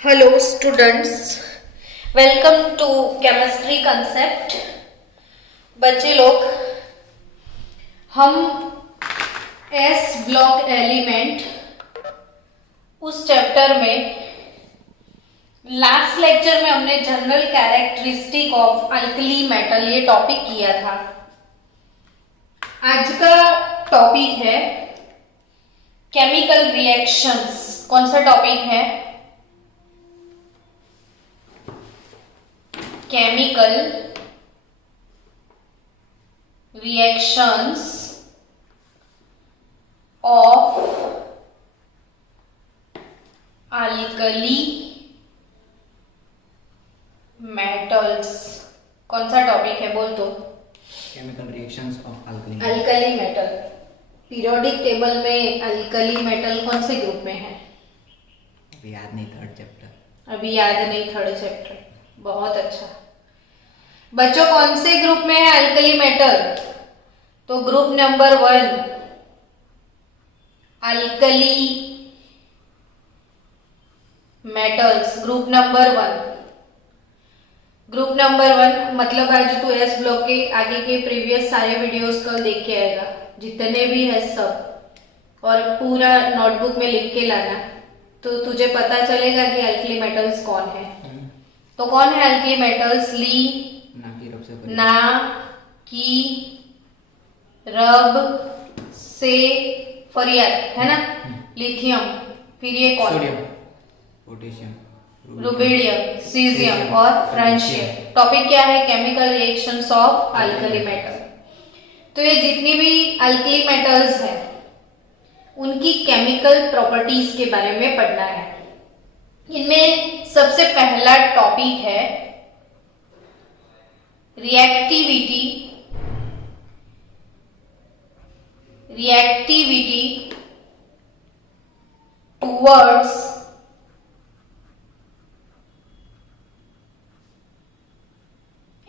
Hello students, welcome to chemistry concept। बच्चे लोग, हम एस ब्लॉक एलिमेंट उस चैप्टर में लास्ट लेक्चर में हमने general characteristic of alkali metal ये टॉपिक किया था। आज का टॉपिक है केमिकल रिएक्शंस। कौन सा टॉपिक है? Chemical reactions of alkali metals. कौन सा टॉपिक है बोल तो? Chemical reactions of alkali metal. Periodic table में अल्कली मेटल कौन से ग्रुप में है? अभी याद नहीं, थर्ड चैप्टर। अभी याद नहीं, थर्ड चैप्टर। बहुत अच्छा बच्चों, कौन से ग्रुप में है अल्कली मेटल? तो group number 1 alkali metals. Group number 1 मतलब आज तू एस ब्लॉक के आगे के प्रीवियस सारे वीडियोस कल देख के आएगा, जितने भी है सब, और पूरा नोटबुक में लिख के लाना, तो तुझे पता चलेगा कि अल्कली मेटल्स कौन है। तो कौन है अल्कली मेटल्स? ना की रब से फरियाद है ना, लिथियम, फिर ये कौन? सोडियम, पोटेशियम, रुबिडियम, सीजियम और फ्रांशियम। टॉपिक क्या है? Chemical reactions of alkali metal. तो ये जितनी भी अल्कली मेटल्स हैं उनकी केमिकल प्रॉपर्टीज के बारे में पढ़ना है। इनमें सबसे पहला टॉपिक है रिएक्टिविटी टुवर्ड्स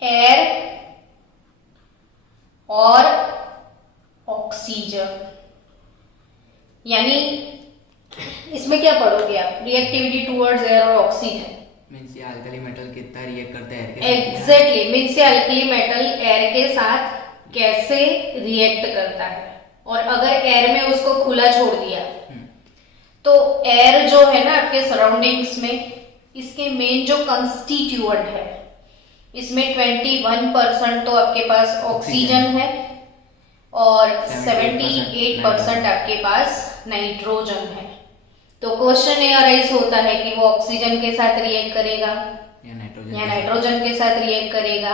एयर और ऑक्सीजन। यानी इसमें क्या पढ़ोगे आप? रिएक्टिविटी टुवर्ड्स एयर और ऑक्सीजन। मींस ये अल्कली मेटल कितना रिएक्ट करता है एयर के साथ? एग्जैक्टली, मीन्स ये अल्कली मेटल एयर के साथ कैसे रिएक्ट करता है, और अगर एयर में उसको खुला छोड़ दिया तो एयर जो है ना आपके सराउंडिंग्स में, इसके मेन जो कंस्टिट्यूएंट है, इसमें 21% तो आपके पास ऑक्सीजन है और 78% आपके पास नाइट्रोजन है। तो क्वेश्चन ये अराइज होता है कि वो ऑक्सीजन के साथ रिएक्ट करेगा या नाइट्रोजन के साथ रिएक्ट करेगा?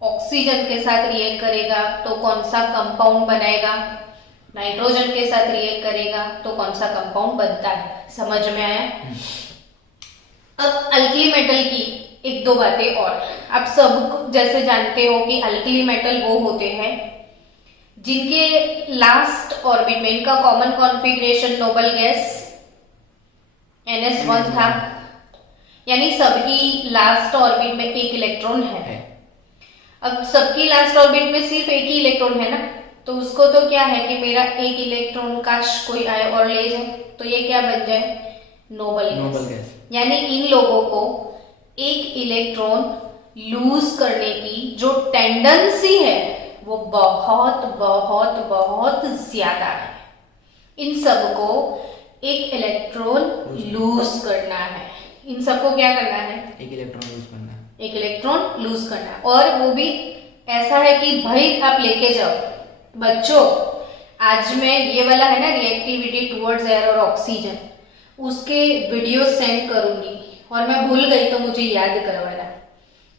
ऑक्सीजन के साथ रिएक्ट करेगा तो कौन सा कंपाउंड बनाएगा? नाइट्रोजन के साथ रिएक्ट करेगा तो कौन सा कंपाउंड बनता है? समझ में आया? अब अल्कली मेटल की एक दो बातें और। आप सब जैसे जानते हो कि अल्कली मेटल वो होते हैं जिनके लास्ट ऑर्बिट में, इनका common configuration noble gas NS1 था, यानी सबकी लास्ट ऑर्बिट में एक इलेक्ट्रॉन है। अब सबकी लास्ट ऑर्बिट में सिर्फ एक ही इलेक्ट्रॉन है ना, तो उसको तो क्या है कि मेरा एक इलेक्ट्रॉन काश कोई आए और ले जाए, तो ये क्या बन जाए? Noble gas. यानी इन लोगों को एक इलेक्ट्रॉन लूज करने की जो टेंडेंसी है वो बहुत बहुत बहुत ज्यादा है। इन सबको एक इलेक्ट्रॉन लूज करना है। इन सबको क्या करना है? एक इलेक्ट्रॉन लूज करना है। और वो भी ऐसा है कि भाई आप लेके जाओ। बच्चों, आज मैं ये वाला है ना रिएक्टिविटी टुवर्ड्स एयर और ऑक्सीजन, उसके वीडियो सेंड करूंगी, और मैं भूल गई तो मुझे याद करवाना।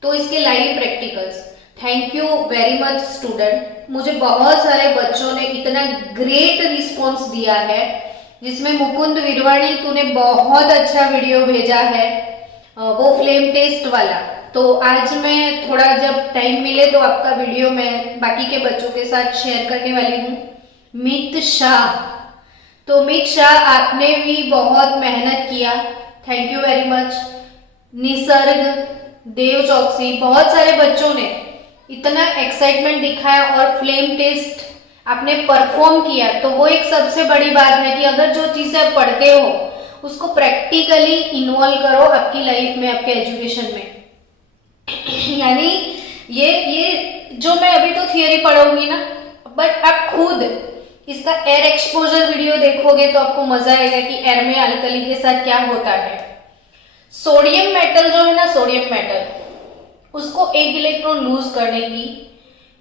तो इसके live practicals. Thank you very much student. मुझे बहुत सारे बच्चों ने इतना ग्रेट रिस्पॉन्स दिया है, जिसमें मुकुंद विरवाणी, तूने बहुत अच्छा वीडियो भेजा है, वो फ्लेम टेस्ट वाला। तो आज मैं थोड़ा जब टाइम मिले तो आपका वीडियो मैं बाकी के बच्चों के साथ शेयर करने वाली हूँ। मित शाह, तो मित शाह आपने भी बहुत मेहनत किया, thank you very much. Nisarg, Dev Chauksey, बहुत सारे बच्चों ने इतना एक्साइटमेंट दिखाया और फ्लेम टेस्ट आपने परफॉर्म किया, तो वो एक सबसे बड़ी बात है कि अगर जो चीजें आप पढ़ते हो उसको प्रैक्टिकली इन्वॉल्व करो आपकी लाइफ में, आपके एजुकेशन में। यानी ये जो मैं अभी तो थियरी पढ़ाऊंगी ना, बट आप खुद इसका एयर एक्सपोजर वीडियो देखोगे तो आपको मजा आएगा कि एयर में अल्कली के साथ क्या होता है। सोडियम मेटल जो है ना, सोडियम मेटल, उसको एक इलेक्ट्रॉन लूज करने की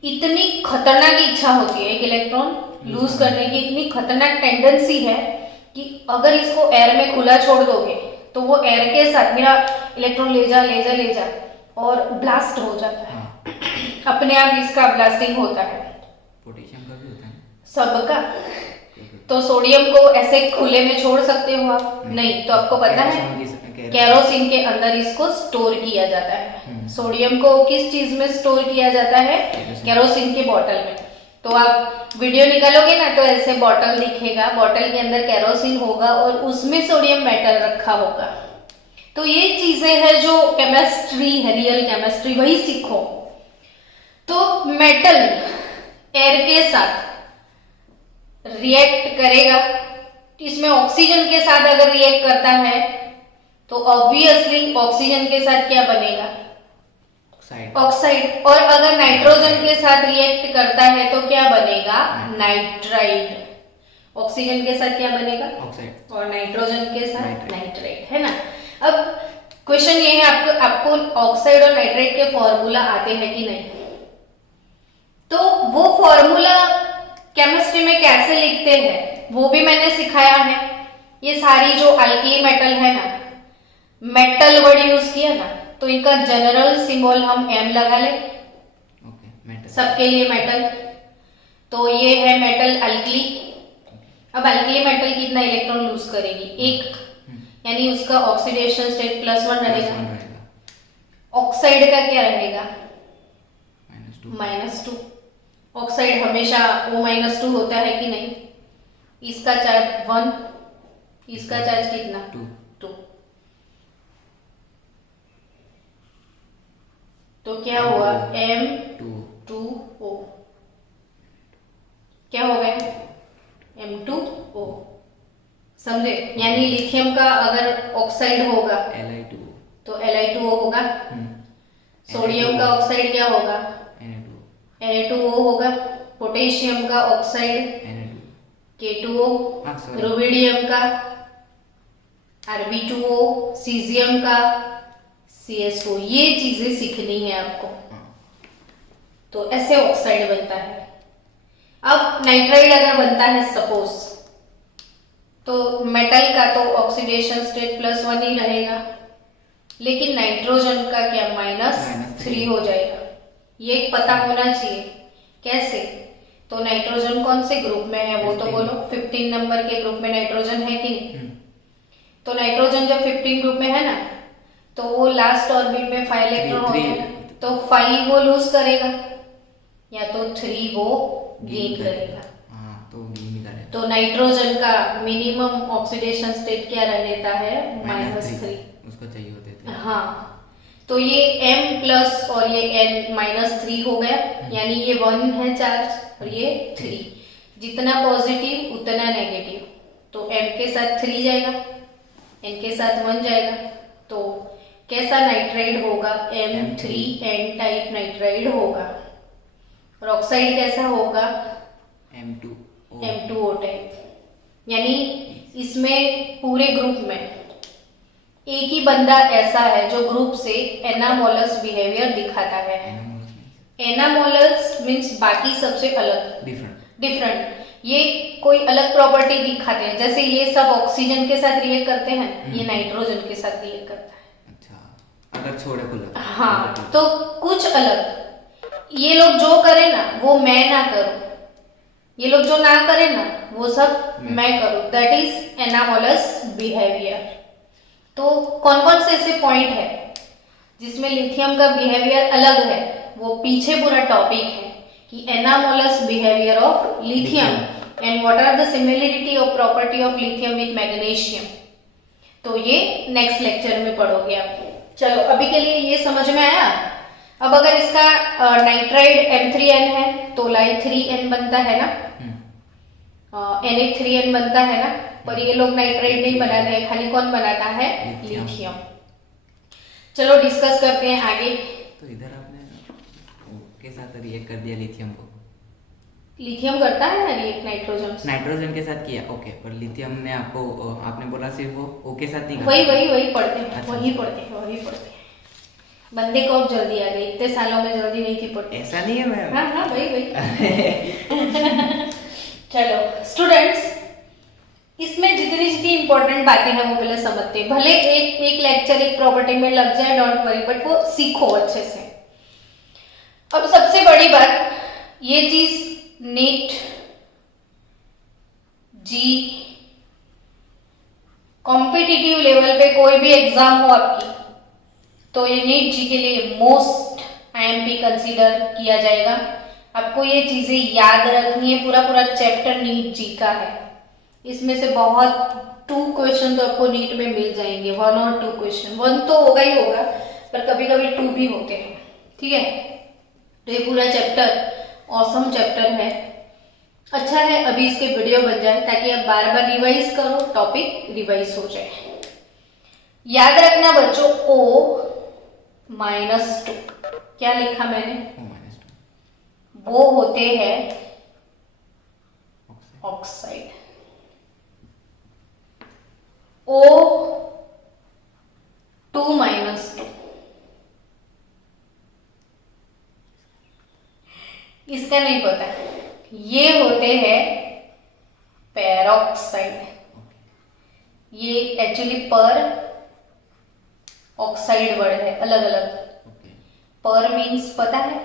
इतनी खतरनाक इच्छा होती है, एक इलेक्ट्रॉन लूज करने की इतनी खतरनाक टेंडेंसी है कि अगर इसको एयर में खुला छोड़ दोगे तो वो एयर के साथ मेरा इलेक्ट्रॉन ले जा और ब्लास्ट हो जाता है। अपने आप इसका ब्लास्टिंग होता है। पोटेशियम का भी होता है सबका। तो सोडियम को ऐसे खुले में छोड़ सकते हो आप? नहीं। तो आपको पता है केरोसिन के अंदर इसको स्टोर किया जाता है। सोडियम को किस चीज में स्टोर किया जाता है? केरोसिन के बॉटल में। तो आप वीडियो निकालोगे ना तो ऐसे बॉटल दिखेगा, बॉटल के अंदर केरोसिन होगा और उसमें सोडियम मेटल रखा होगा। तो ये चीजें हैं जो केमिस्ट्री है, रियल केमिस्ट्री, वही सीखो। तो मेटल एयर के साथ रिएक्ट करेगा, इसमें ऑक्सीजन के साथ अगर रिएक्ट करता है तो ऑब्वियसली ऑक्सीजन के साथ क्या बनेगा? ऑक्साइड। और अगर नाइट्रोजन के साथ रिएक्ट करता है तो क्या बनेगा? नाइट्राइड। ऑक्सीजन के साथ क्या बनेगा? ऑक्साइड। और नाइट्रोजन के साथ नाइट्राइड, है ना। अब क्वेश्चन ये है आपको ऑक्साइड और नाइट्राइड के फॉर्मूला आते हैं कि नहीं? तो वो फॉर्मूला केमिस्ट्री में कैसे लिखते हैं वो भी मैंने सिखाया है। ये सारी जो अल्कली मेटल है ना, मेटल वर्ड यूज किया ना, तो इनका जनरल सिंबल हम एम लगा ले। मेटल सबके लिए मेटल। तो ये है मेटल अल्कली। अब अल्कली मेटल कितना इलेक्ट्रॉन लूज करेगी? एक। यानी उसका ऑक्सीडेशन स्टेट +1 रहेगा। ऑक्साइड का क्या रहेगा? -2। ऑक्साइड हमेशा O-2 होता है कि नहीं? इसका चार्ज 1, इसका चार्ज कितना? 2। तो क्या हुआ? M2O। क्या हो गया? M2O। समझे? यानी लिथियम का अगर ऑक्साइड होगा Li2O तो Li2O होगा। सोडियम का ऑक्साइड क्या होगा? Na2O होगा। पोटेशियम का ऑक्साइड K2O। रुबिडियम का Rb2O। सीजियम का CS2। ये चीजें सीखनी है आपको। तो ऐसे ऑक्साइड बनता है। अब नाइट्राइड अगर बनता है सपोज, तो मेटल का तो ऑक्सीडेशन स्टेट +1 ही रहेगा, लेकिन नाइट्रोजन का क्या? -3 हो जाएगा। ये पता होना चाहिए। कैसे? तो नाइट्रोजन कौन से ग्रुप में है वो तो बोलो। 15 नंबर के ग्रुप में नाइट्रोजन है कि नहीं? तो नाइट्रोजन जब 15 ग्रुप में है ना, तो वो लास्ट ऑर्बिट में 5 इलेक्ट्रॉन होते हैं, तो 5 वो लूज करेगा या तो 3 वो गेन करेगा। तो नाइट्रोजन का मिनिमम ऑक्सीडेशन स्टेट क्या रहता है? -3। उसको चाहिए होते थे। हाँ। तो ये M+ और ये N -3 हो गया, यानी ये 1 है चार्ज और ये 3। जितना पॉजिटिव उतना नेगेटिव। तो M के साथ 3 जाएगा, N के साथ 1 जाएगा। तो कैसा नाइट्राइड होगा? M3N टाइप नाइट्राइड होगा। और ऑक्साइड कैसा होगा? M2O type. यानी इसमें पूरे ग्रुप में एक ही बंदा ऐसा है जो ग्रुप से एनामोलस बिहेवियर दिखाता है। एनामोलस मीन्स बाकी सबसे अलग, डिफरेंट। ये कोई अलग प्रॉपर्टी दिखाते हैं। जैसे ये सब ऑक्सीजन के साथ रिएक्ट करते हैं, ये नाइट्रोजन के साथ रिएक्ट करता है। अच्छा, अगर छोड़े खुला। हाँ, तो कुछ अलग। ये लोग जो करे ना वो मैं ना करूं, ये लोग जो ना करे ना वो सब मैं करूं। That is anomalous behaviour. तो कौन कौन से ऐसे पॉइंट है जिसमें लिथियम का बिहेवियर अलग है, वो पीछे पूरा टॉपिक है कि anomalous behaviour of lithium and what are the similarity of property of lithium with magnesium. तो ये नेक्स्ट लेक्चर में पढ़ोगे आप। चलो अभी के लिए ये समझ में आया। अब अगर इसका नाइट्राइड M3N है तो Li3N बनता है ना। Na3N बनता है ना, पर ये लोग नाइट्रेट नहीं बनाते हैं, खाली कौन बनाता है? लिथियम। लिथियम। चलो डिस्कस करते हैं आगे। तो इधर आपने O के साथ रिएक्ट कर दिया लिथियम को, लिथियम करता है ना रिएक्ट नाइट्रोजन से। नाइट्रोजन के साथ किया, ओके, पर लिथियम ने आपको आपने बोला सिर्फ वो O के साथ नहीं करता। वही पढ़ते हैं, अच्छा। वही पढ़ते हैं। बंदे को अब जल्दी आ गई, इतने सालों में जल्दी नहीं थी पढ़ती। ऐसा नहीं है मैम। हाँ वही। चलो स्टूडेंट्स, इसमें जितनी जितनी इंपॉर्टेंट बातें हैं वो पहले समझते हैं। भले एक लेक्चर एक प्रॉपर्टी में लग जाए, डोंट वरी, बट वो सीखो अच्छे से। अब सबसे बड़ी बात, ये चीज नीट जी कॉम्पिटिटिव लेवल पे कोई भी एग्जाम हो आपकी, तो ये नीट जी के लिए मोस्ट आईएमपी कंसीडर किया जाएगा। आपको ये चीजें याद रखनी है। पूरा चैप्टर नीट जी का है, इसमें से बहुत 2 क्वेश्चन तो आपको नीट में मिल जाएंगे, 1 और 2 क्वेश्चन। 1 तो होगा ही होगा, पर कभी कभी 2 भी होते हैं, ठीक है। तो ये पूरा चैप्टर ऑसम चैप्टर है। अच्छा है अभी इसके वीडियो बन जाए, ताकि आप बार बार रिवाइज करो, टॉपिक रिवाइज हो जाए। याद रखना बच्चों, O-2 क्या लिखा मैंने? O-2 वो होते हैं ऑक्साइड। O2-2 इसका नहीं पता, ये होते हैं पेरोक्साइड। ये एक्चुअली पर ऑक्साइड वर्ड है, अलग अलग। पर मीन्स पता है?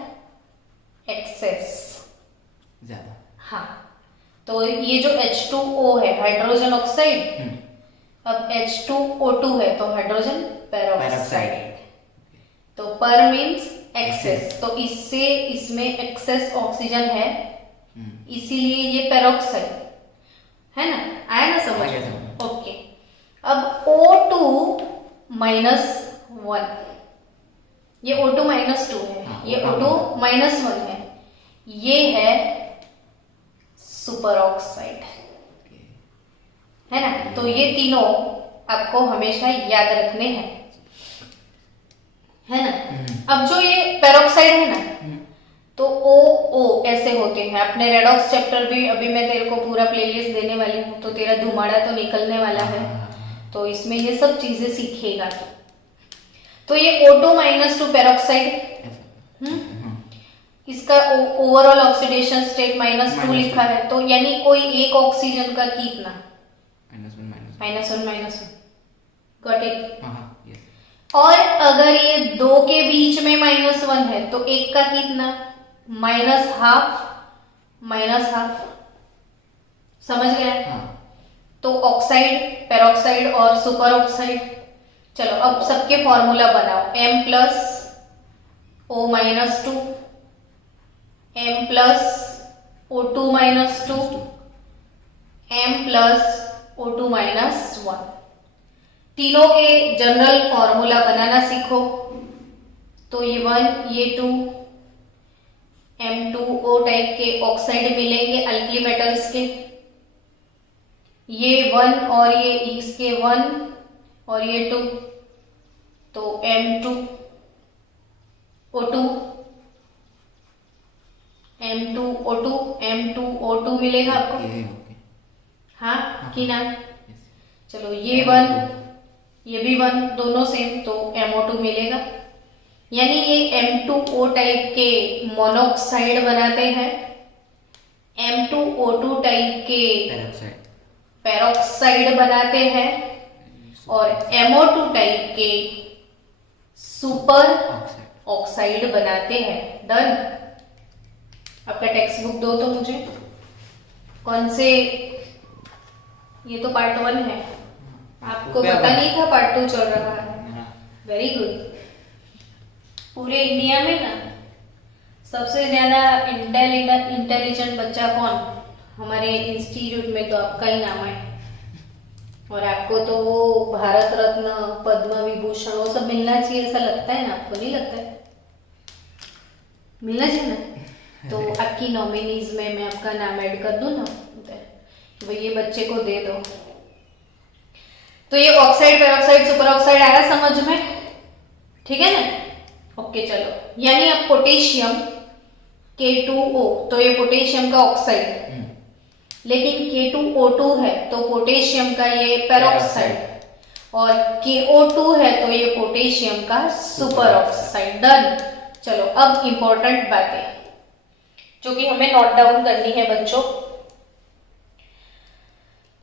एक्सेस, ज्यादा। हाँ। तो ये जो H2O है हाइड्रोजन ऑक्साइड, अब H2O2 है तो हाइड्रोजन पेरोक्साइड। तो पर मीन्स एक्सेस, तो इससे इसमें एक्सेस ऑक्सीजन है, इसीलिए ये पेरोक्साइड है ना। आया ना समझ? ओके। अब O2-1, ये O2-2 है, ये O2-1 है, ये है सुपर ऑक्साइड, है ना। तो ये तीनों आपको हमेशा याद रखने हैं, है ना। अब जो ये पेरोक्साइड है ना, तो O ऐसे होते हैं। अपने रेडॉक्स चैप्टर भी अभी मैं तेरे को पूरा प्लेलिस्ट देने वाली हूँ, तो तेरा धुमाड़ा तो निकलने वाला है, तो इसमें ये सब चीजें सीखेगा। तो ये O2-2 पेरोक्साइड, इसका ओवरऑल ऑक्सीडेशन स्टेट -2 लिखा है, तो यानी कोई एक ऑक्सीजन का कितना? -1 गॉट इट। और अगर ये 2 के बीच में -1 है तो एक का कितना? -12 समझ गया? तो ऑक्साइड, पेरोक्साइड और सुपर ऑक्साइड। चलो अब सबके फॉर्मूला बनाओ। M+O-2, M+O2-2, M+O2-1, तीनों के जनरल फॉर्मूला बनाना सीखो। तो ये 1, ये 2, M2O टाइप के ऑक्साइड मिलेंगे अल्कली मेटल्स के, ये 1 और ये इसके 1 और ये 2, तो M2O2, M2O2, M2O2 मिलेगा आपको, हाँ कि ना। चलो ये 1, ये भी 1, दोनों सेम, तो MO2 मिलेगा। यानी ये M2O टाइप के मोनोक्साइड बनाते हैं, M2O2 टाइप के पेरोक्साइड बनाते हैं, और MO2 टाइप के सुपर ऑक्साइड बनाते हैं। डन। आपका टेक्स्ट बुक दो तो मुझे, कौन से, ये तो पार्ट 1 है, आपको पता नहीं था पार्ट 2 चल रहा है। Very good. पूरे इंडिया में ना सबसे ज्यादा इंटेलिजेंट बच्चा कौन? हमारे इंस्टीट्यूट में तो आपका ही नाम है, और आपको तो वो भारत रत्न, पद्म विभूषण वो सब मिलना चाहिए, ऐसा लगता है ना? आपको नहीं लगता है? मिलना चाहिए ना। तो आपकी नॉमिनीज में मैं आपका नाम ऐड कर दूं ना, भाई ये बच्चे को दे दो। तो ये ऑक्साइड पेरोक्साइड सुपर ऑक्साइड आया समझ में, ठीक है ना। ओके चलो, यानी अब पोटेशियम K2O, तो ये पोटेशियम का ऑक्साइड, लेकिन K2O2 है तो पोटेशियम का ये पेरोक्साइड, और KO2 है तो ये पोटेशियम का सुपर ऑक्साइड। डन। चलो अब इंपॉर्टेंट बातें जो कि हमें नोट डाउन करनी है बच्चों।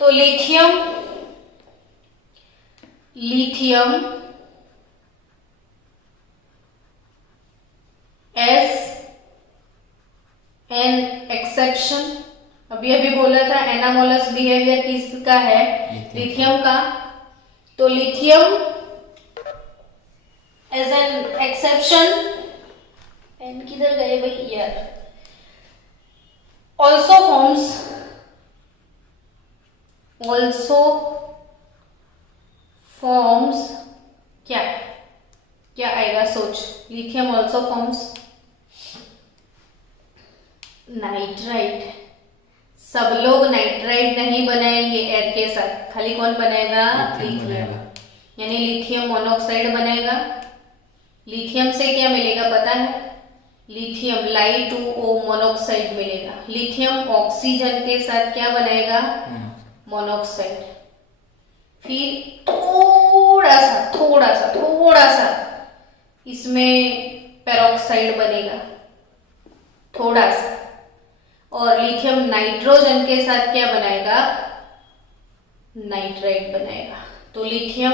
तो लिथियम एज एन एक्सेप्शन, अभी अभी बोला था एनामोलस बिहेवियर किसका है, लिथियम का। तो lithium as an exception, an किधर गए भाई यार, ऑल्सो फॉर्म्स क्या क्या आएगा सोच। Lithium also forms nitrite. सब लोग नाइट्राइट नहीं बनाएंगे एयर के साथ, खाली कौन बनेगा, लिथियम। यानी लिथियम मोनोऑक्साइड बनेगा। लिथियम से क्या मिलेगा पता है, लिथियम Li2O मोनोऑक्साइड मिलेगा। लिथियम ऑक्सीजन के साथ क्या बनेगा, मोनोऑक्साइड। फिर थोड़ा सा इसमें पेरोक्साइड बनेगा, थोड़ा सा। और लिथियम नाइट्रोजन के साथ क्या बनाएगा, नाइट्राइट बनाएगा। तो lithium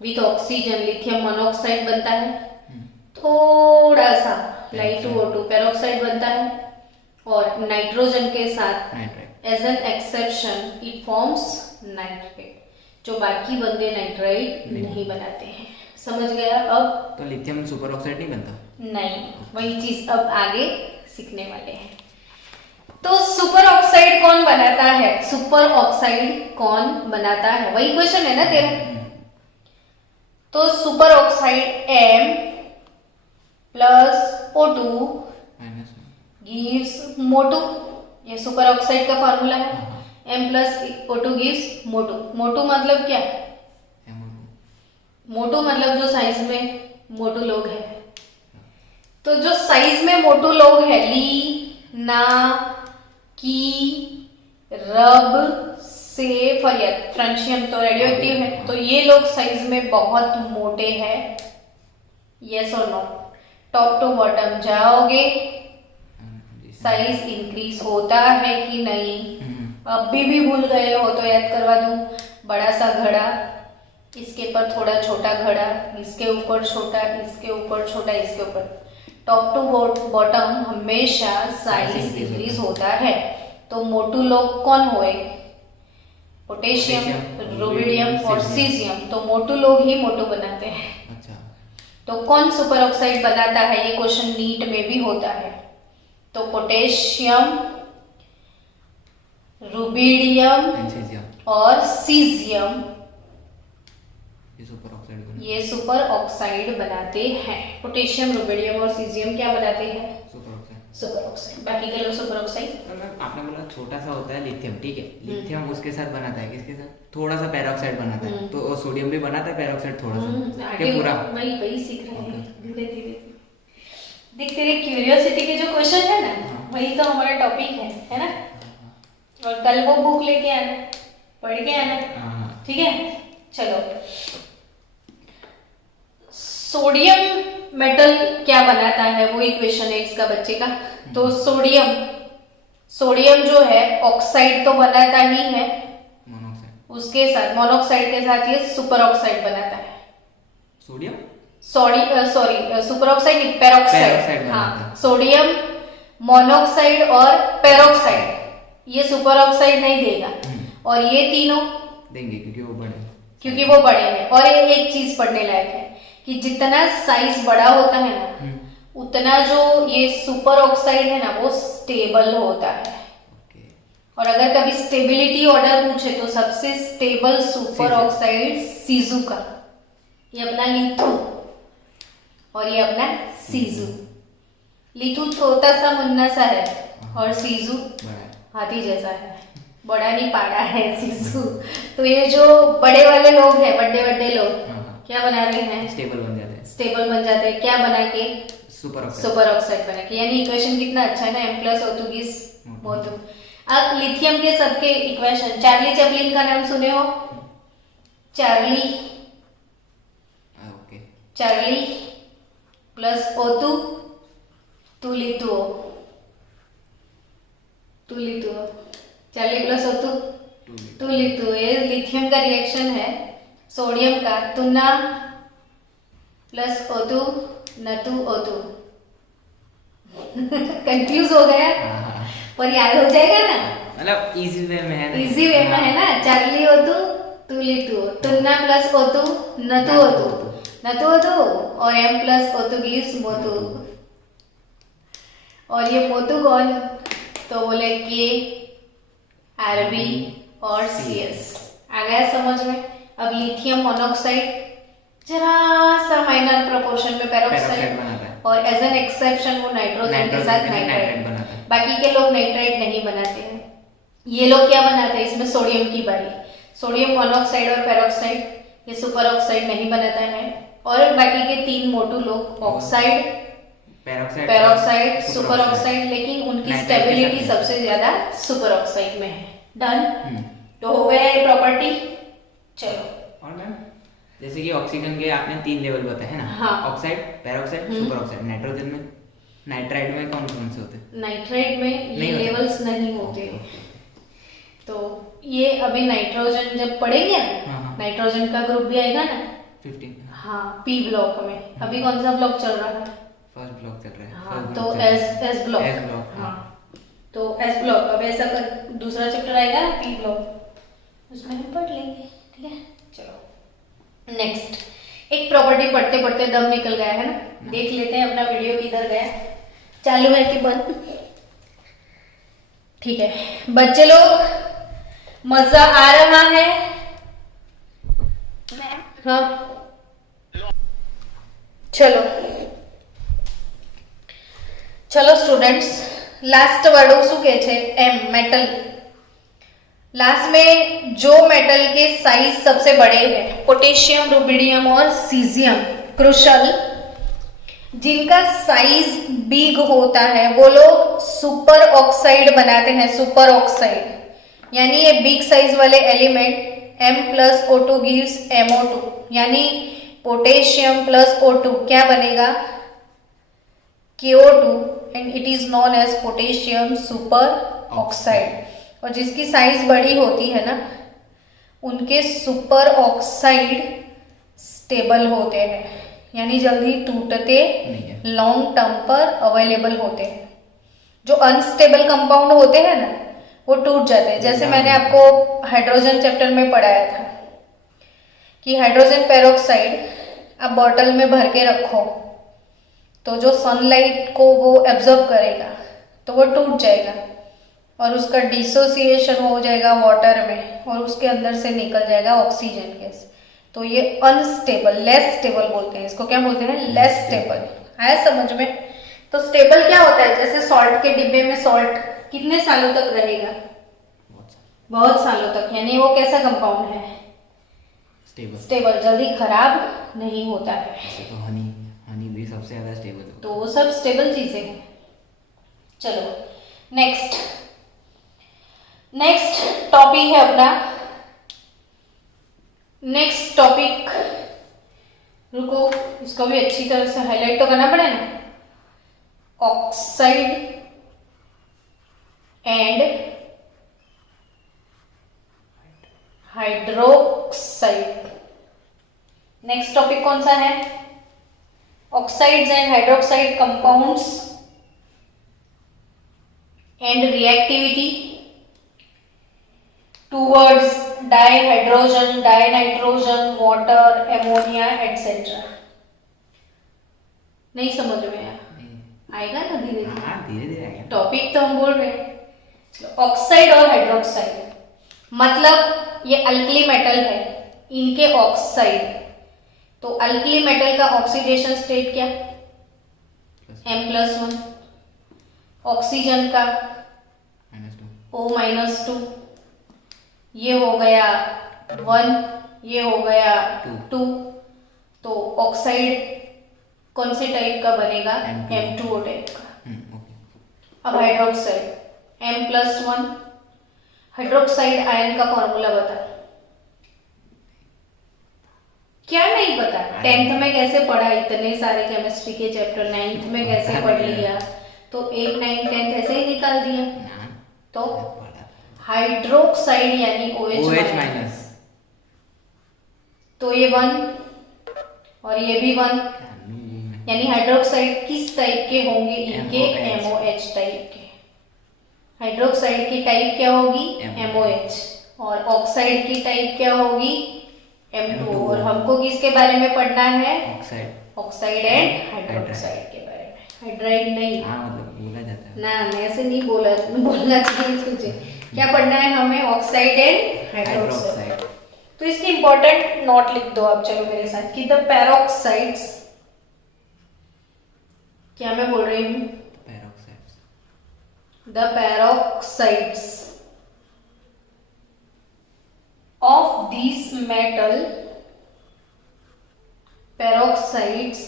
with oxygen lithium monoxide बनता है, थोड़ा सा Li2O2 पेरोक्साइड बनता है, और नाइट्रोजन के साथ as an exception it forms nitrate. जो बाकी बंदे नाइट्राइट नहीं बनाते हैं। समझ गया अब। तो लिथियम सुपर ऑक्साइड नहीं बनता? नहीं, वही चीज अब आगे सीखने वाले हैं। तो सुपर ऑक्साइड कौन बनाता है, सुपर ऑक्साइड कौन बनाता है, वही क्वेश्चन है ना तेरा। तो super oxide M plus O2 gives मोटू, ये सुपर ऑक्साइड का फॉर्मूला है। M प्लस O2 गिव्स मोटू। मोटू मतलब क्या, मोटू मतलब जो साइज में मोटू लोग हैं। तो जो साइज में मोटू लोग हैं, ली, ना, की, रब, से, फरियत, फ्रेंशियम तो रेडियो एक्टिव है, तो ये लोग साइज में बहुत मोटे हैं। यस और नो, टॉप टू बॉटम जाओगे, साइज इंक्रीज होता है कि नहीं। अभी भी भूल गए हो तो याद करवा दूं, बड़ा सा घड़ा, इसके ऊपर थोड़ा छोटा घड़ा, इसके ऊपर छोटा, इसके ऊपर छोटा, इसके ऊपर, टॉप टू बॉटम हमेशा साइज इंक्रीज होता है। तो मोटू लोग कौन हुए, पोटेशियम, रुबिडियम और सीजियम। तो मोटू लोग ही मोटू बनाते हैं। अच्छा। तो कौन सुपर ऑक्साइड बनाता है, ये क्वेश्चन नीट में भी होता है। तो पोटेशियम, रुबिडियम और सीजियम ये सुपर ऑक्साइड बनाते हैं। पोटेशियम, रुबिडियम और सीजियम क्या बनाते हैं, सुपर ऑक्साइड। बाकी के लोग सुपर ऑक्साइड। आपने बोला छोटा सा होता है लिथियम, ठीक है, लिथियम उसके साथ बनाता है, किसके साथ, थोड़ा सा पेरोक्साइड बनाता है। तो सोडियम भी बनाता है पेरोक्साइड थोड़ा सा, क्या पूरा वही सीख रहे हैं धीरे धीरे। देख तेरे क्यूरियोसिटी के जो क्वेश्चन है ना, वही तो हमारा टॉपिक है ना। और कल वो बुक लेके आना, पढ़ के आना, ठीक है। चलो, सोडियम मेटल क्या बनाता है, वो इक्वेशन है इसका बच्चे का। तो सोडियम जो है ऑक्साइड तो बनाता ही है, उसके साथ मोनोऑक्साइड के साथ ये सुपर ऑक्साइड बनाता है। सोडियम सॉरी सुपर ऑक्साइड नहीं, पेरोक्साइड। हाँ, सोडियम, मोनोऑक्साइड और पेरोक्साइड ये सुपर ऑक्साइड नहीं देगा, और ये तीनों देंगे क्योंकि वो बड़े हैं। और एक चीज पढ़ने लायक है कि जितना साइज बड़ा होता है ना, उतना जो ये सुपर ऑक्साइड है ना वो स्टेबल होता है। और अगर कभी स्टेबिलिटी ऑर्डर पूछे तो सबसे स्टेबल सुपर ऑक्साइड सीजू का, ये अपना लिथु और ये अपना सीजू। लिथु छोटा सा मुन्ना सा है और सीजू हाथी जैसा है। बड़ा नहीं पाड़ा है शिशु। तो ये जो बड़े वाले लोग हैं, बड़े बड़े लोग क्या बना रहे हैं, स्टेबल बन जाते हैं। स्टेबल बन जाते हैं, क्या बना के, सुपर सुपर ऑक्साइड बना के। यानी इक्वेशन कितना अच्छा है ना, M+O2 गिव्स O2। अब लिथियम के सबके इक्वेशन, चार्ली चैपलिन का नाम सुने हो, चार्ली ओके। चार्ली प्लस O2 2 लिथुओ, 2 लिथुओ, चार्ली प्लस O2 2 लिथुओ। ये लिथियम का रिएक्शन है सोडियम का, तो ना प्लस O2 न 2 O2। कंफ्यूज हो गया पर याद हो जाएगा ना, मतलब इजी वे में है ना, इजी वे में है ना। चार्ली O2 2 लिथुओ, तुन्ना प्लस O2 न 2 O2 न 2 O2 और M+O2 गिव्स मोटू। और ये मोटू कौन, तो बोले के Rb और CS। आ गया समझ में। अब लिथियम मोनोऑक्साइड जरा सा माइनर प्रोपोर्शन में पेरोक्साइड बनाता है, और एज एन एक्सेप्शन वो नाइट्रोजन के साथ नाइट्राइड बनाता है। बाकी के लोग नाइट्राइड नहीं बनाते हैं। ये लोग क्या बनाते हैं, इसमें सोडियम की बारी, सोडियम मोनोऑक्साइड और पेरोक्साइड, ये सुपर ऑक्साइड नहीं बनाता है। और बाकी के 3 मोटू लोग ऑक्साइड, पेरोक्साइड, सुपर ऑक्साइड, लेकिन उनकी स्टेबिलिटी सबसे ज्यादा सुपर ऑक्साइड में है। डन, तो हो गया ये प्रॉपर्टी। चलो, और मैम जैसे कि ऑक्सीजन के आपने 3 लेवल बताए हैं ना, हाँ। Oxide, peroxide, super oxide. Nitrogen में, नाइट्राइड में कौन कौन से होते हैं? नाइट्राइड में ये होते। लेवल्स नहीं होते। तो ये अभी नाइट्रोजन जब पढ़ेंगे ना, हाँ। नाइट्रोजन का ग्रुप भी आएगा ना 15। हाँ, P ब्लॉक में। अभी कौन सा ब्लॉक चल रहा है, फर्स्ट ब्लॉक चल रहा है। हाँ, first तो block चल रहा है। एस ब्लॉक, S block, हाँ, तो एस ब्लॉक। अब ऐसा कर, दूसरा चैप्टर आएगा ना P ब्लॉक, उसमें हम पढ़ लेंगे, ठीक है। चलो नेक्स्ट, एक प्रॉपर्टी पढ़ते पढ़ते दम निकल गया है ना, देख लेते हैं अपना वीडियो किधर गया, चालू है कि बंद। ठीक है बच्चे लोग, मजा आ रहा है? हाँ चलो चलो स्टूडेंट्स, लास्ट वर्ड શું કહે છે, एम मेटल। लास्ट में जो मेटल के साइज सबसे बड़े हैं, पोटेशियम, रुबिडियम और सीजियम, क्रुशल, जिनका साइज बिग होता है वो लोग सुपर ऑक्साइड बनाते हैं। सुपर ऑक्साइड यानी ये बिग साइज वाले एलिमेंट M+O2 गिव्स MO2, यानी पोटेशियम प्लस O2 क्या बनेगा, KO2, and it is known as potassium superoxide. और जिसकी साइज बड़ी होती है ना, उनके सुपर ऑक्साइड स्टेबल होते हैं, यानी जल्दी टूटते, लॉन्ग टर्म पर अवेलेबल होते हैं। जो अनस्टेबल कंपाउंड होते हैं ना, वो टूट जाते हैं। जैसे मैंने आपको हाइड्रोजन चैप्टर में पढ़ाया था कि हाइड्रोजन पेरोक्साइड आप बॉटल में भर के रखो तो जो सनलाइट को वो एब्जॉर्ब करेगा तो वो टूट जाएगा और उसका डिसोसिएशन हो जाएगा वाटर में और उसके अंदर से निकल जाएगा ऑक्सीजन गैस। तो ये अनस्टेबल, लेस स्टेबल बोलते हैं इसको। क्या बोलते हैं, लेस स्टेबल। आया समझ में। तो स्टेबल क्या होता है, जैसे सॉल्ट के डिब्बे में सॉल्ट कितने सालों तक रहेगा, बहुत सालों तक, यानी वो कैसा कंपाउंड है, स्टेबल, स्टेबल, जल्दी खराब नहीं होता है। ऐसे तो हनी भी सबसे ज्यादा स्टेबल है, तो वो सब स्टेबल चीजें हैं। चलो नेक्स्ट टॉपिक है अपना, नेक्स्ट टॉपिक, रुको इसको भी अच्छी तरह से हाईलाइट तो करना पड़े ना, oxide and hydroxide. Next topic कौन सा है, oxides and hydroxide compounds and reactivity towards dihydrogen, dinitrogen, water, ammonia etcetera. नहीं समझ में आया, आएगा ना धीरे धीरे, हाँ धीरे धीरे आएगा। टॉपिक तो हम बोल रहे हैं। ऑक्साइड और हाइड्रोक्साइड मतलब ये अल्कली मेटल है, इनके ऑक्साइड। तो अल्कली मेटल का ऑक्सीडेशन स्टेट क्या, M+1, ऑक्सीजन का -2, O-2, ये हो गया 1, ये हो गया 2। तो ऑक्साइड कौन से टाइप का बनेगा? M2O टाइप का। अब हाइड्रोक्साइड M+1। हाइड्रोक्साइड आयन का फॉर्मूला बता। क्या नहीं पता? 10th में कैसे पढ़ा? इतने सारे केमिस्ट्री के चैप्टर 9th में कैसे पढ़ लिया? तो 8, 9, 10 ऐसे ही निकाल दिया। तो हाइड्रोक्साइड यानी OH-। तो ये 1 और ये भी 1, यानी हाइड्रोक्साइड किस टाइप के होंगे? इनके MOH टाइप के। हाइड्रोक्साइड की टाइप क्या होगी? MOH। और ऑक्साइड की टाइप क्या होगी? M2O। और हमको किसके बारे में पढ़ना है? ऑक्साइड एंड हाइड्रोक्साइड के बारे में। हाइड्राइड नहीं, मतलब बोला जाता है ना, ऐसे नहीं बोलना चाहिए तुझे। क्या पढ़ना है हमें? Oxide and hydroxide. तो इसकी इंपॉर्टेंट नोट लिख दो आप, चलो मेरे साथ, कि द पैरोक्साइड्स, क्या मैं बोल रही हूँ? The peroxides of these metal, peroxides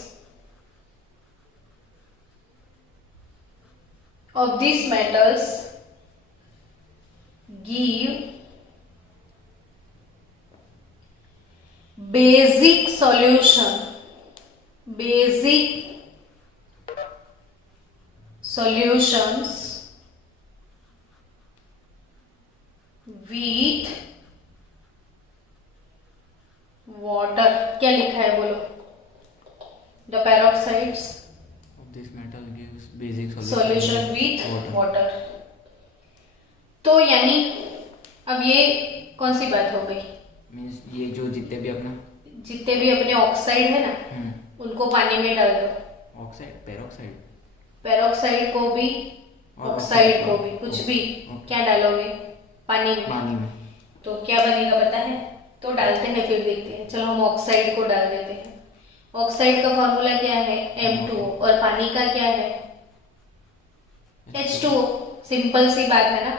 of these metals give basic solutions with water. क्या लिखा है बोलो? The peroxides this metal gives basic solution with water. तो यानी अब ये कौन सी बात हो गई? मींस ये जो जितने भी अपने ऑक्साइड है ना, उनको पानी में डाल दो। पैरोक्साइड को भी, ऑक्साइड को भी, कुछ भी क्या डालोगे? पानी में। तो क्या बनेगा पता है? तो डालते हैं, फिर देखते हैं। चलो हम ऑक्साइड को डाल देते हैं। ऑक्साइड का फॉर्मूला क्या है? M2O। और पानी का क्या है? H2O। सिंपल सी बात है ना।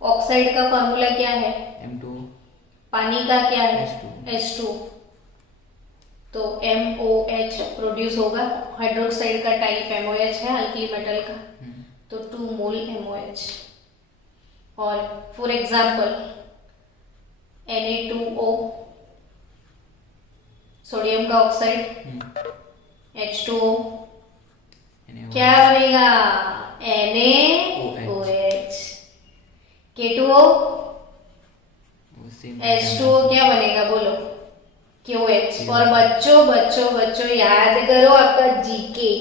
ऑक्साइड का फॉर्मूला क्या है? M2O। पानी का क्या है? H2O। तो MOH प्रोड्यूस होगा। हाइड्रोक्साइड का टाइप MOH है, अल्कली मेटल का, तो 2 मोल MOH। और फॉर एग्जाम्पल Na2O, सोडियम का ऑक्साइड, H2O, क्या बनेगा? NaOH। K2O, H2O क्या बनेगा बोलो? KOH। और बच्चों याद करो आपका जीके।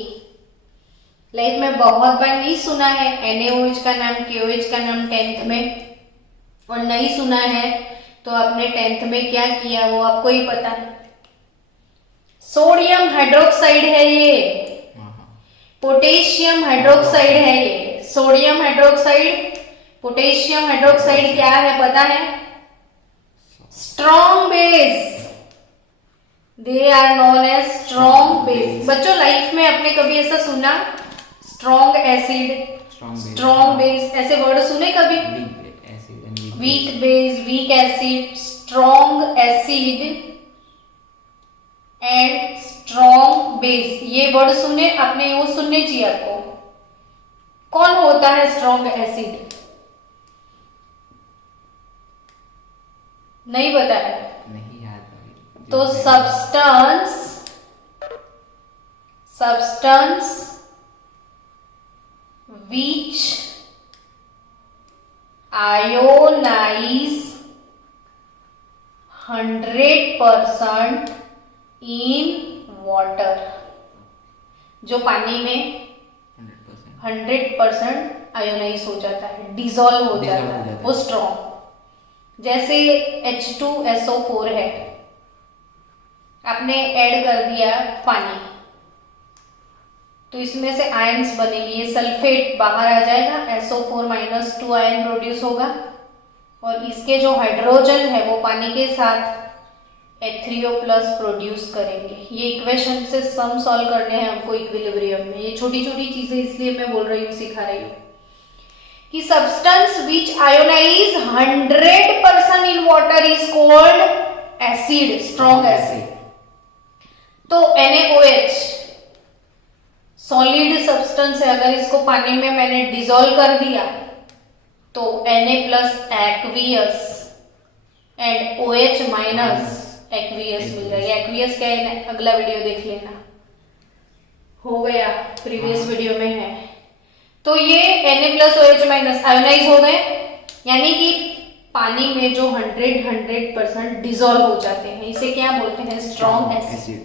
लाइफ में बहुत बार नहीं सुना है NaOH का नाम, KOH का नाम 10th में, और नहीं सुना है तो आपने 10th में क्या किया वो आपको ही पता है। सोडियम हाइड्रोक्साइड है ये, पोटेशियम हाइड्रोक्साइड है ये। सोडियम हाइड्रोक्साइड, पोटेशियम हाइड्रोक्साइड क्या है पता है? Strong base. They are known as strong base. बच्चों लाइफ में आपने कभी ऐसा सुना? स्ट्रॉन्ग एसिड, स्ट्रॉन्ग बेस, ऐसे वर्ड सुने कभी? Weak base, weak acid, strong acid and strong base, ये वर्ड सुने आपने? वो सुनने चाहिए आपको। कौन होता है स्ट्रॉन्ग एसिड? नहीं पता है? नहीं याद। तो substance which ionize 100% in water, जो पानी में 100% आयोनाइज हो जाता है, डिसॉल्व हो जाता है, वो स्ट्रॉन्ग। जैसे H2SO4 है, आपने ऐड कर दिया पानी, तो इसमें से आयंस बनेंगे, ये सल्फेट बाहर आ जाएगा, SO4- आयन प्रोड्यूस होगा, और इसके जो हाइड्रोजन है वो पानी के साथ H3O+ प्रोड्यूस करेंगे। ये इक्वेशन से सम सॉल्व करने हैं हमको इक्विलिब्रियम में। ये छोटी छोटी चीजें इसलिए मैं बोल रही हूँ, सिखा रही हूँ। कि substance which ionize 100% in water is called acid, strong acid. तो NaOH सॉलिड सब्सटेंस है, अगर इसको पानी में मैंने डिसॉल्व कर दिया तो Na plus aqueous and OH minus aqueous मिल जाएगा। एक्वियस क्या है, अगला वीडियो देख लेना, हो गया, प्रीवियस वीडियो में है। तो ये Na plus OH minus ionize हो गए, यानी कि पानी में जो 100% डिसॉल्व हो जाते हैं, इसे क्या बोलते हैं, स्ट्रॉन्ग एसिड।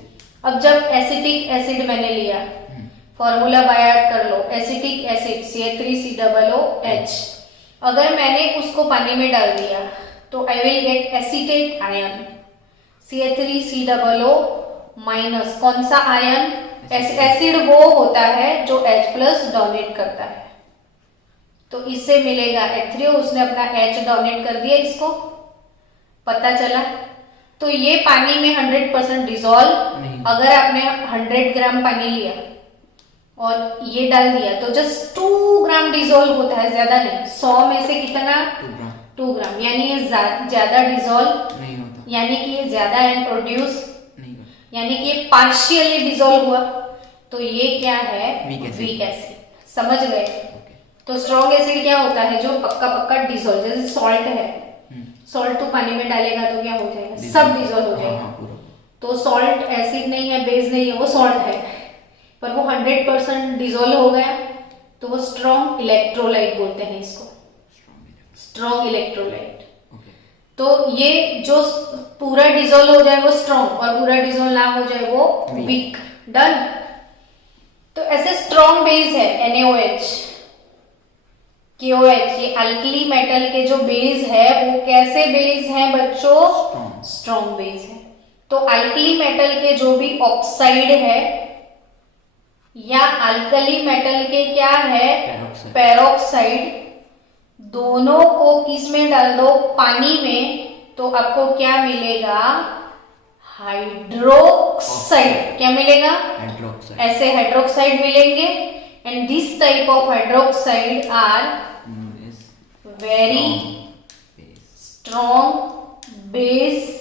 अब जब एसिटिक एसिड मैंने लिया, फॉर्मूला बाय ऐड कर लो, एसिटिक एसिड CH3COOH, अगर मैंने उसको पानी में डाल दिया तो I will get acetate ion CH3COO minus, कौन सा आयन, एसिड वो होता है जो H प्लस डोनेट करता है, तो इससे मिलेगा H3, उसने अपना H डोनेट कर दिया, इसको पता चला। तो ये पानी में 100% डिसॉल्व, अगर आपने 100 ग्राम पानी लिया और ये डाल दिया तो जस्ट 2 ग्राम डिसॉल्व होता है, ज्यादा नहीं। 100 में से कितना, 2 ग्राम, यानी ये ज्यादा डिसॉल्व नहीं होता, यानी कि ये ज्यादा आयन प्रोड्यूस नहीं होता, यानी कि ये पार्शियली डिसॉल्व हुआ, तो ये क्या है, वीक एसिड। समझ गए? तो स्ट्रॉन्ग एसिड क्या होता है, जो पक्का पक्का डिसॉल्व, जैसे सॉल्ट है, सॉल्ट तो पानी में डालेगा तो क्या हो जाएगा, सब डिसॉल्व हो जाएगा। तो सॉल्ट एसिड नहीं है, बेस नहीं है, वो सॉल्ट है, पर वो 100% डिसॉल्व हो गया, तो वो स्ट्रॉन्ग इलेक्ट्रोलाइट बोलते हैं इसको, स्ट्रॉन्ग इलेक्ट्रोलाइट। तो ये जो पूरा डिसॉल्व हो जाए वो स्ट्रॉन्ग, और पूरा डिसॉल्व ना हो जाए वो वीक। डन। तो ऐसे स्ट्रॉन्ग बेस है NaOH, KOH, ये अल्कली मेटल के जो बेस है वो कैसे बेस है बच्चों, स्ट्रॉन्ग बेस है। तो अल्कली मेटल के जो भी ऑक्साइड है या अल्कली मेटल के क्या है, पेरोक्साइड, दोनों को किस में डाल दो, पानी में, तो आपको क्या मिलेगा, हाइड्रोक्साइड। क्या मिलेगा, हाइड्रोक्साइड। ऐसे हाइड्रोक्साइड मिलेंगे, and this type of hydroxide are very strong base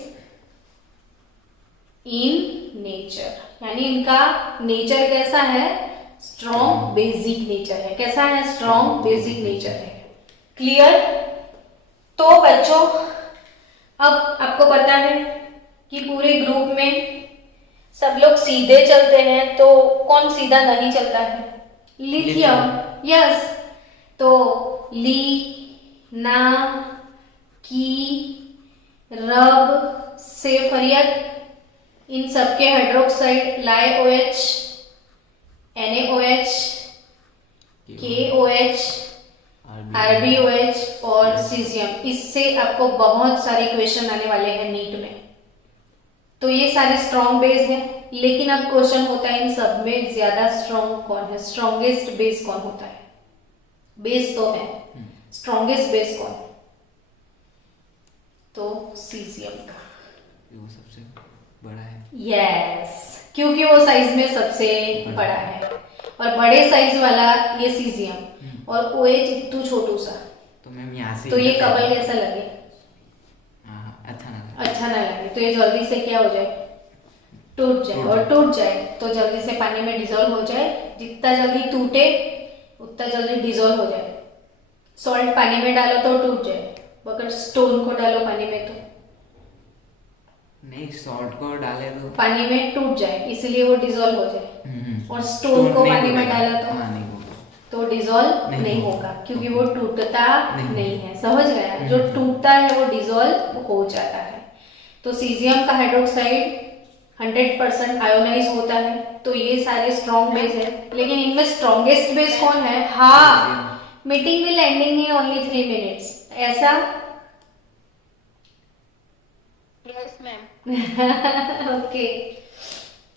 in nature, यानी इनका नेचर कैसा है, स्ट्रॉन्ग बेसिक नेचर है। कैसा है, स्ट्रॉन्ग बेसिक नेचर है। क्लियर? तो बच्चों अब आपको पता है कि पूरे ग्रुप में सब लोग सीधे चलते हैं, तो कौन सीधा नहीं चलता है, लिथियम। यस, तो ली, ना, की, रब, से फरियत, इन सबके hydroxide LiOH, NaOH, KOH, RbOH और सीजियम। इससे आपको बहुत सारे क्वेश्चन आने वाले हैं नीट में। तो ये सारे स्ट्रॉन्ग बेस हैं, लेकिन अब क्वेश्चन होता है इन सब में ज्यादा स्ट्रॉन्ग कौन है, स्ट्रॉन्गेस्ट बेस कौन होता है। बेस तो है, स्ट्रॉन्गेस्ट बेस कौन, तो सीजियम का, वो सबसे बड़ा है। यस, क्योंकि वो साइज में सबसे बड़ा है, और बड़े साइज वाला ये सीजियम, और OH इतू छोटू सा, तो मैम यहाँ से, तो ये कबल कैसा लगे, अच्छा ना लगे, तो ये जल्दी से क्या हो जाए, टूट जाए, और टूट जाए तो जल्दी से पानी में डिसॉल्व हो जाए। जितना जल्दी टूटे उतना जल्दी डिसॉल्व हो जाए। सॉल्ट पानी में डालो तो टूट जाए, अगर स्टोन को डालो पानी में तो नहीं, सॉल्ट को डाले तो पानी में टूट जाए, इसलिए वो डिसॉल्व हो जाए। और स्टोन को पानी में डाला तो डिसॉल्व नहीं होगा, क्योंकि वो टूटता नहीं है। समझ गया? जो टूटता है वो डिसॉल्व हो जाता है। तो सीजियम का हाइड्रोक्साइड 100% आयोनाइज होता है। तो ये सारे स्ट्रॉन्ग बेस है, लेकिन इनमें स्ट्रॉन्गेस्ट बेस कौन है? हाँ, meeting will ending in only 3 minutes, ऐसा? Yes ma'am. Okay.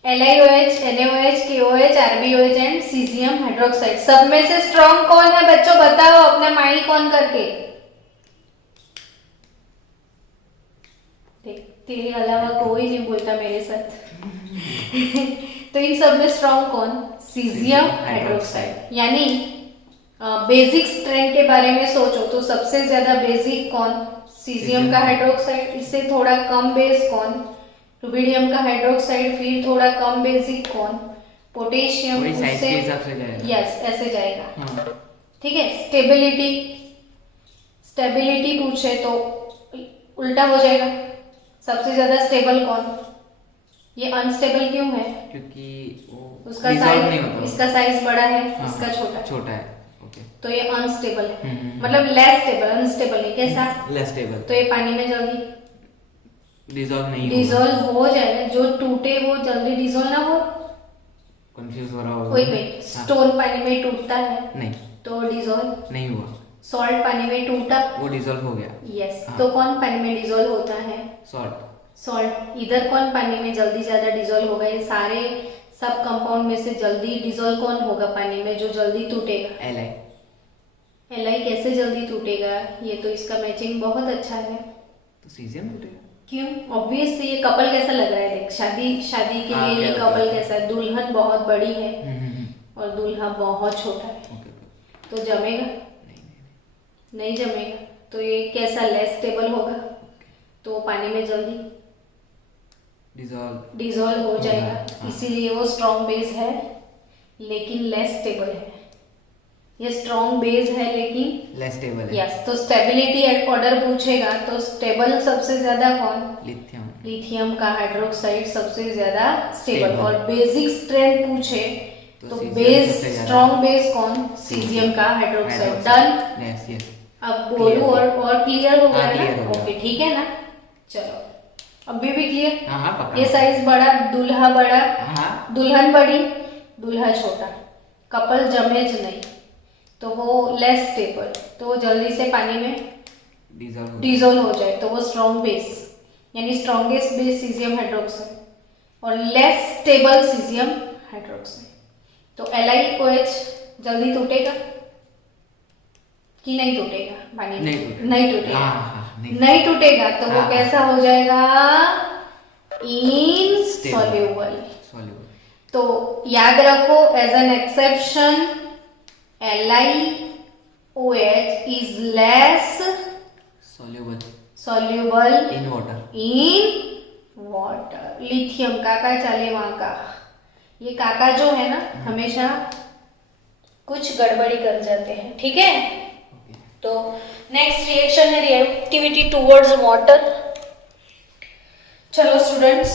LiOH, NaOH, KOH, RbOH and caesium hydroxide, सब में से स्ट्रॉन्ग कौन है बच्चों? बताओ अपना माइक ऑन करके। तेरे अलावा कोई नहीं बोलता मेरे साथ। तो इन सब में स्ट्रॉन्ग कौन? Caesium hydroxide. यानी बेसिक स्ट्रेंथ के बारे में सोचो तो सबसे ज्यादा बेसिक कौन? सीजियम का हाइड्रोक्साइड। इससे थोड़ा कम बेस कौन? रुबिडियम का हाइड्रोक्साइड। फिर थोड़ा कम बेसिक कौन? पोटेशियम। वही साइज के हिसाब से जाएगा। यस, ऐसे जाएगा। हाँ। ठीक है। स्टेबिलिटी, स्टेबिलिटी पूछे तो उल्टा हो जाएगा। सबसे ज्यादा स्टेबल कौन? ये अनस्टेबल क्यों है? क्योंकि वो उसका dissolve नहीं साइज, होता। इसका साइज बड़ा है, हाँ, इसका छोटा। छोटा है। ओके। तो ये अनस्टेबल है। हम्म। मतलब लेस स्टेबल, अनस्टेबल है। कैसा? Less stable. तो ये पानी में जल्दी डिसॉल्व नहीं होगा। डिजोल्व हो जाएगा। जो टूटे वो जल्दी डिजोल्व ना हो। कंफ्यूज हो रहा होगा। कोई पे स्टोन पानी में टूटता है नहीं, तो डिजोल्व। नहीं हुआ। सॉल्ट पानी में टूटा, वो डिसॉल्व हो गया। यस। हाँ। तो कौन पानी में डिजोल्व होता है? सॉल्ट। सॉल्ट। इधर कौन पानी में जल्दी ज्यादा डिजोल्व होगा? ये सारे सब कंपाउंड में से जल्दी डिजोल्व कौन होगा पानी में, जो जल्दी टूटेगा? एलाई। एलाई कैसे जल्दी टूटेगा? ये तो इसका मैचिंग बहुत अच्छा है। तो सीजियम टूटेगा। क्यों? ऑब्वियसली। ये कपल कैसा लग रहा है देख, शादी के हाँ, लिए ये ओके, कपल ओके। कैसा है? दुल्हन बहुत बड़ी है हम्म। और दूल्हा बहुत छोटा है, ओके। तो जमेगा? नहीं जमेगा। तो ये कैसा लेस स्टेबल होगा, तो वो पानी में जल्दी डिजोल्व हो जाएगा। हाँ। इसीलिए वो स्ट्रॉन्ग बेस है लेकिन लेस स्टेबल है। ये स्ट्रॉन्ग बेस है लेकिन लेस स्टेबल है। यस। तो स्टेबिलिटी ऑर्डर पूछेगा तो स्टेबल सबसे ज्यादा कौन? लिथियम। लिथियम का हाइड्रोक्साइड सबसे ज्यादा स्टेबल। Stable। और बेसिक स्ट्रेंथ पूछे तो तो cesium बेस सबसे ज्यादा। स्ट्रॉन्ग बेस कौन? सीजियम का हाइड्रोक्साइड। डन। Yes yes. अब बोलूं और क्लियर हो गया हाँ, ना? clear हो गया। ओके, ठीक है ना? चलो, अभी भी क्लियर? हाँ हाँ पक्का। ये साइज बड़ा, दूल्हा बड़ा, हाँ। दुल्हन बड़ी, दूल्हा छोटा, कपल जमेज नहीं, तो वो लेस स्टेबल, तो वो जल्दी से पानी में डिजोल्व हो जाए, तो वो स्ट्रॉन्ग बेस, यानी स्ट्रॉन्गेस्ट बेस सीजियम हाइड्रोक्साइड, और लेस स्टेबल सीजियम हाइड्रोक्साइड। तो LiOH जल्दी टूटेगा कि नहीं टूटेगा पानी में? नहीं टूटेगा। नहीं टूटेगा तो वो कैसा हो जाएगा? इनसॉल्युबल। तो याद रखो, as an exception LiOH is less soluble in water. in water। Lithium काका चले वहां का। ये काका जो है ना, हमेशा कुछ गड़बड़ी कर जाते हैं, ठीक है? तो नेक्स्ट रिएक्शन है रिएक्टिविटी टुवर्ड्स वाटर। चलो स्टूडेंट्स,